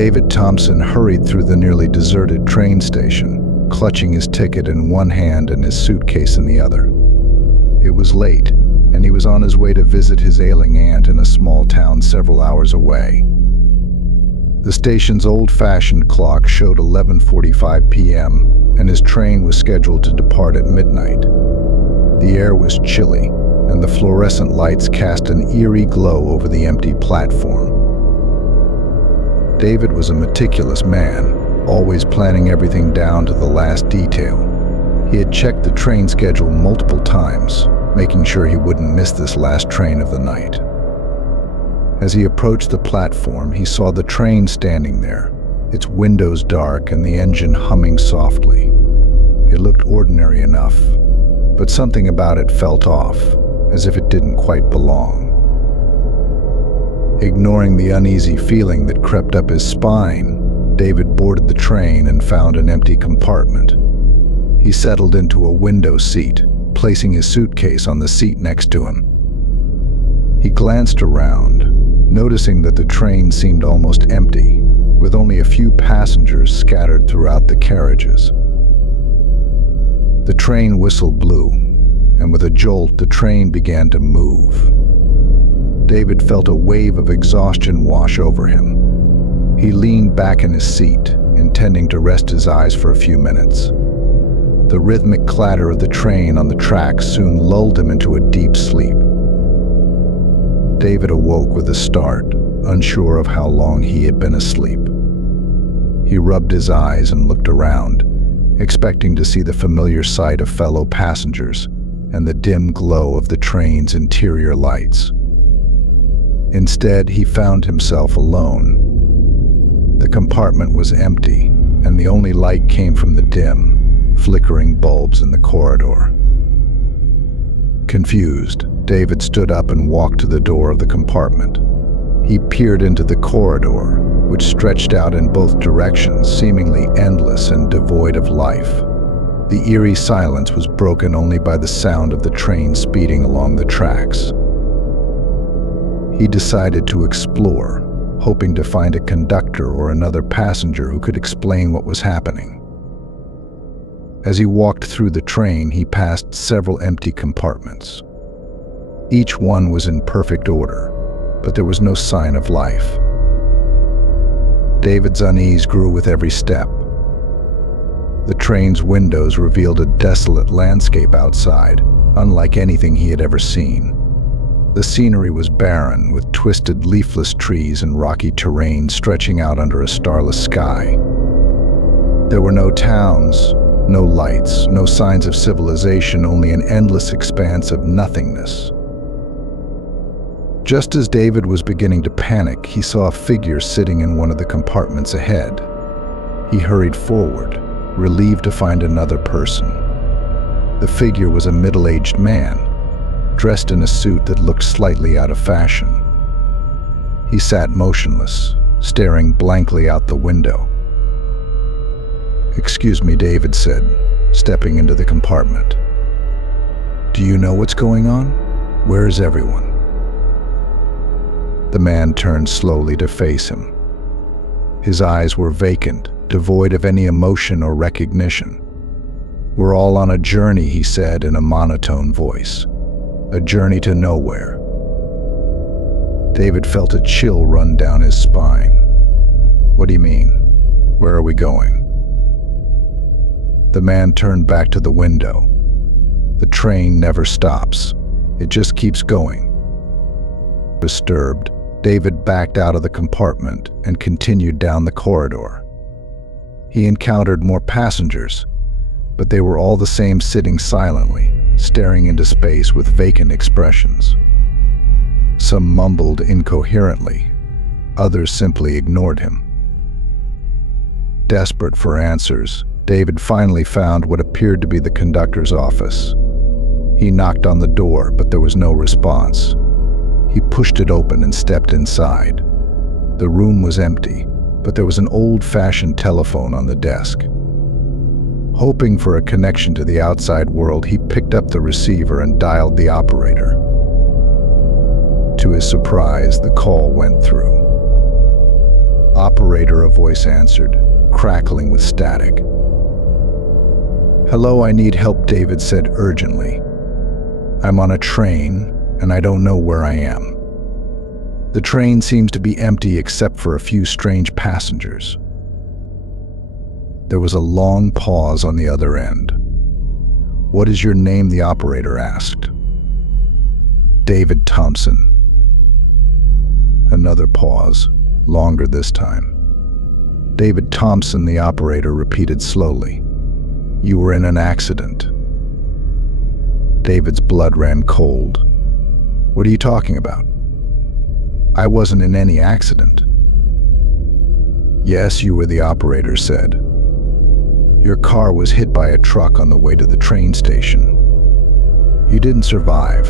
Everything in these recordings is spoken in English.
David Thompson hurried through the nearly deserted train station, clutching his ticket in one hand and his suitcase in the other. It was late, and he was on his way to visit his ailing aunt in a small town several hours away. The station's old-fashioned clock showed 11:45 p.m., and his train was scheduled to depart at midnight. The air was chilly, and the fluorescent lights cast an eerie glow over the empty platform. David was a meticulous man, always planning everything down to the last detail. He had checked the train schedule multiple times, making sure he wouldn't miss this last train of the night. As he approached the platform, he saw the train standing there, its windows dark and the engine humming softly. It looked ordinary enough, but something about it felt off, as if it didn't quite belong. Ignoring the uneasy feeling that crept up his spine, David boarded the train and found an empty compartment. He settled into a window seat, placing his suitcase on the seat next to him. He glanced around, noticing that the train seemed almost empty, with only a few passengers scattered throughout the carriages. The train whistle blew, and with a jolt, the train began to move. David felt a wave of exhaustion wash over him. He leaned back in his seat, intending to rest his eyes for a few minutes. The rhythmic clatter of the train on the tracks soon lulled him into a deep sleep. David awoke with a start, unsure of how long he had been asleep. He rubbed his eyes and looked around, expecting to see the familiar sight of fellow passengers and the dim glow of the train's interior lights. Instead, he found himself alone. The compartment was empty, and the only light came from the dim, flickering bulbs in the corridor. Confused, David stood up and walked to the door of the compartment. He peered into the corridor, which stretched out in both directions, seemingly endless and devoid of life. The eerie silence was broken only by the sound of the train speeding along the tracks. He decided to explore, hoping to find a conductor or another passenger who could explain what was happening. As he walked through the train, he passed several empty compartments. Each one was in perfect order, but there was no sign of life. David's unease grew with every step. The train's windows revealed a desolate landscape outside, unlike anything he had ever seen. The scenery was barren, with twisted, leafless trees and rocky terrain stretching out under a starless sky. There were no towns, no lights, no signs of civilization, only an endless expanse of nothingness. Just as David was beginning to panic, he saw a figure sitting in one of the compartments ahead. He hurried forward, relieved to find another person. The figure was a middle-aged man, dressed in a suit that looked slightly out of fashion. He sat motionless, staring blankly out the window. "Excuse me," David said, stepping into the compartment. "Do you know what's going on? Where is everyone?" The man turned slowly to face him. His eyes were vacant, devoid of any emotion or recognition. "We're all on a journey," he said in a monotone voice. "A journey to nowhere." David felt a chill run down his spine. "What do you mean? Where are we going?" The man turned back to the window. "The train never stops. It just keeps going." Disturbed, David backed out of the compartment and continued down the corridor. He encountered more passengers, but they were all the same, sitting silently, staring into space with vacant expressions. Some mumbled incoherently, others simply ignored him. Desperate for answers, David finally found what appeared to be the conductor's office. He knocked on the door, but there was no response. He pushed it open and stepped inside. The room was empty, but there was an old-fashioned telephone on the desk. Hoping for a connection to the outside world, he picked up the receiver and dialed the operator. To his surprise, the call went through. "Operator," a voice answered, crackling with static. "Hello, I need help," David said urgently. "I'm on a train, and I don't know where I am." The train seems to be empty except for a few strange passengers. There was a long pause on the other end. "What is your name?" the operator asked. "David Thompson." Another pause, longer this time. "David Thompson," the operator repeated slowly. "You were in an accident." David's blood ran cold. "What are you talking about?" "I wasn't in any accident." "Yes, you were," the operator said. "Your car was hit by a truck on the way to the train station. You didn't survive."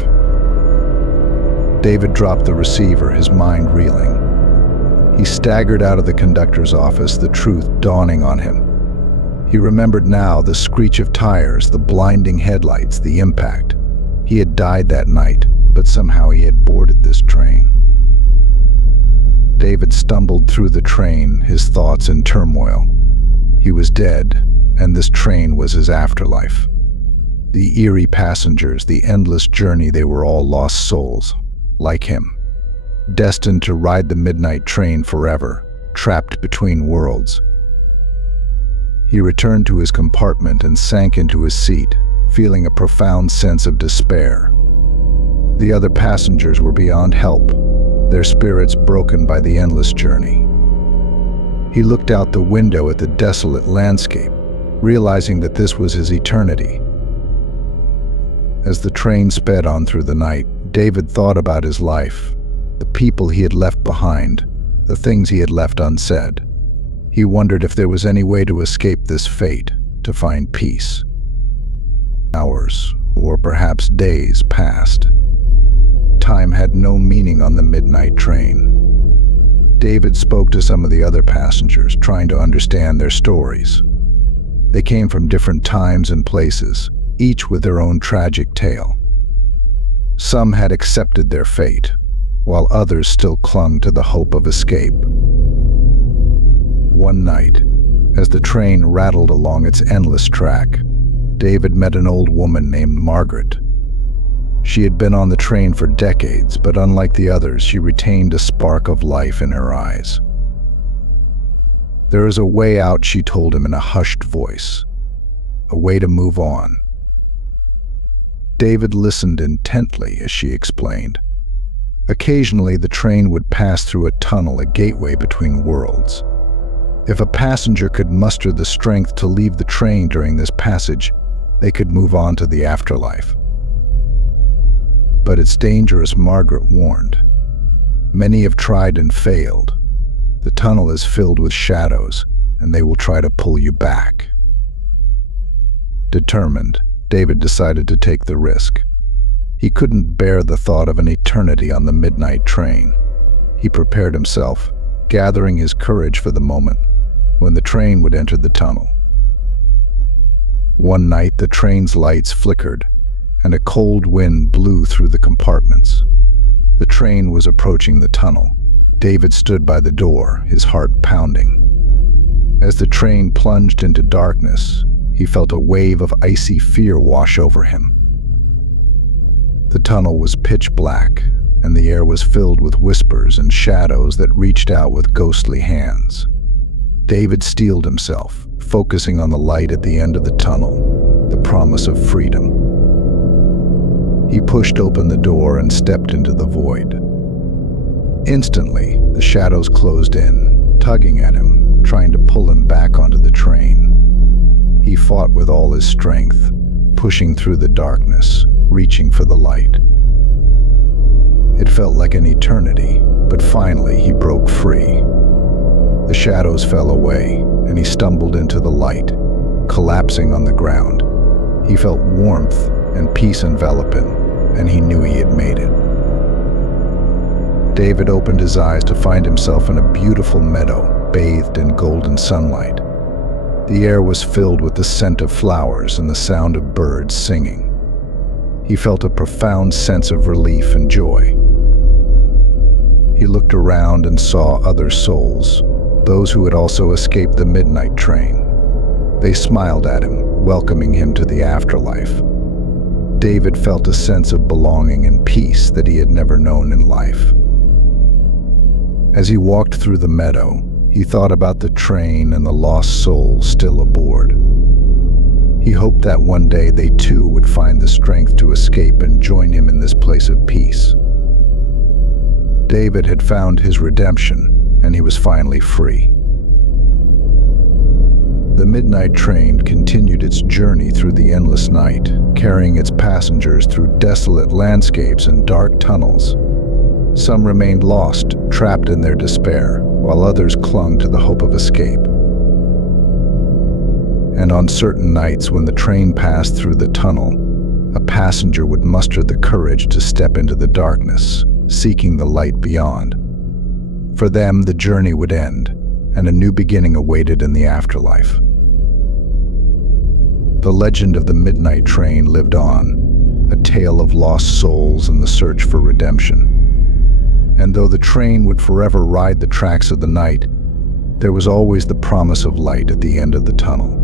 David dropped the receiver, his mind reeling. He staggered out of the conductor's office, the truth dawning on him. He remembered now the screech of tires, the blinding headlights, the impact. He had died that night, but somehow he had boarded this train. David stumbled through the train, his thoughts in turmoil. He was dead, and this train was his afterlife. The eerie passengers, the endless journey, they were all lost souls, like him, destined to ride the midnight train forever, trapped between worlds. He returned to his compartment and sank into his seat, feeling a profound sense of despair. The other passengers were beyond help, their spirits broken by the endless journey. He looked out the window at the desolate landscape, realizing that this was his eternity. As the train sped on through the night, David thought about his life, the people he had left behind, the things he had left unsaid. He wondered if there was any way to escape this fate, to find peace. Hours, or perhaps days, passed. Time had no meaning on the midnight train. David spoke to some of the other passengers, trying to understand their stories. They came from different times and places, each with their own tragic tale. Some had accepted their fate, while others still clung to the hope of escape. One night, as the train rattled along its endless track, David met an old woman named Margaret. She had been on the train for decades, but unlike the others, she retained a spark of life in her eyes. "There is a way out," she told him in a hushed voice. "A way to move on." David listened intently as she explained. Occasionally, the train would pass through a tunnel, a gateway between worlds. If a passenger could muster the strength to leave the train during this passage, they could move on to the afterlife. But it's dangerous, Margaret warned. Many have tried and failed. The tunnel is filled with shadows, and they will try to pull you back. Determined, David decided to take the risk. He couldn't bear the thought of an eternity on the midnight train. He prepared himself, gathering his courage for the moment when the train would enter the tunnel. One night, the train's lights flickered, and a cold wind blew through the compartments. The train was approaching the tunnel. David stood by the door, his heart pounding. As the train plunged into darkness, he felt a wave of icy fear wash over him. The tunnel was pitch black, and the air was filled with whispers and shadows that reached out with ghostly hands. David steeled himself, focusing on the light at the end of the tunnel, the promise of freedom. He pushed open the door and stepped into the void. Instantly, the shadows closed in, tugging at him, trying to pull him back onto the train. He fought with all his strength, pushing through the darkness, reaching for the light. It felt like an eternity, but finally he broke free. The shadows fell away, and he stumbled into the light, collapsing on the ground. He felt warmth and peace envelop him, and he knew he had made it. David opened his eyes to find himself in a beautiful meadow, bathed in golden sunlight. The air was filled with the scent of flowers and the sound of birds singing. He felt a profound sense of relief and joy. He looked around and saw other souls, those who had also escaped the midnight train. They smiled at him, welcoming him to the afterlife. David felt a sense of belonging and peace that he had never known in life. As he walked through the meadow, he thought about the train and the lost souls still aboard. He hoped that one day they too would find the strength to escape and join him in this place of peace. David had found his redemption, and he was finally free. The midnight train continued its journey through the endless night, carrying its passengers through desolate landscapes and dark tunnels. Some remained lost, trapped in their despair, while others clung to the hope of escape. And on certain nights when the train passed through the tunnel, a passenger would muster the courage to step into the darkness, seeking the light beyond. For them, the journey would end, and a new beginning awaited in the afterlife. The legend of the midnight train lived on, a tale of lost souls and the search for redemption. And though the train would forever ride the tracks of the night, there was always the promise of light at the end of the tunnel.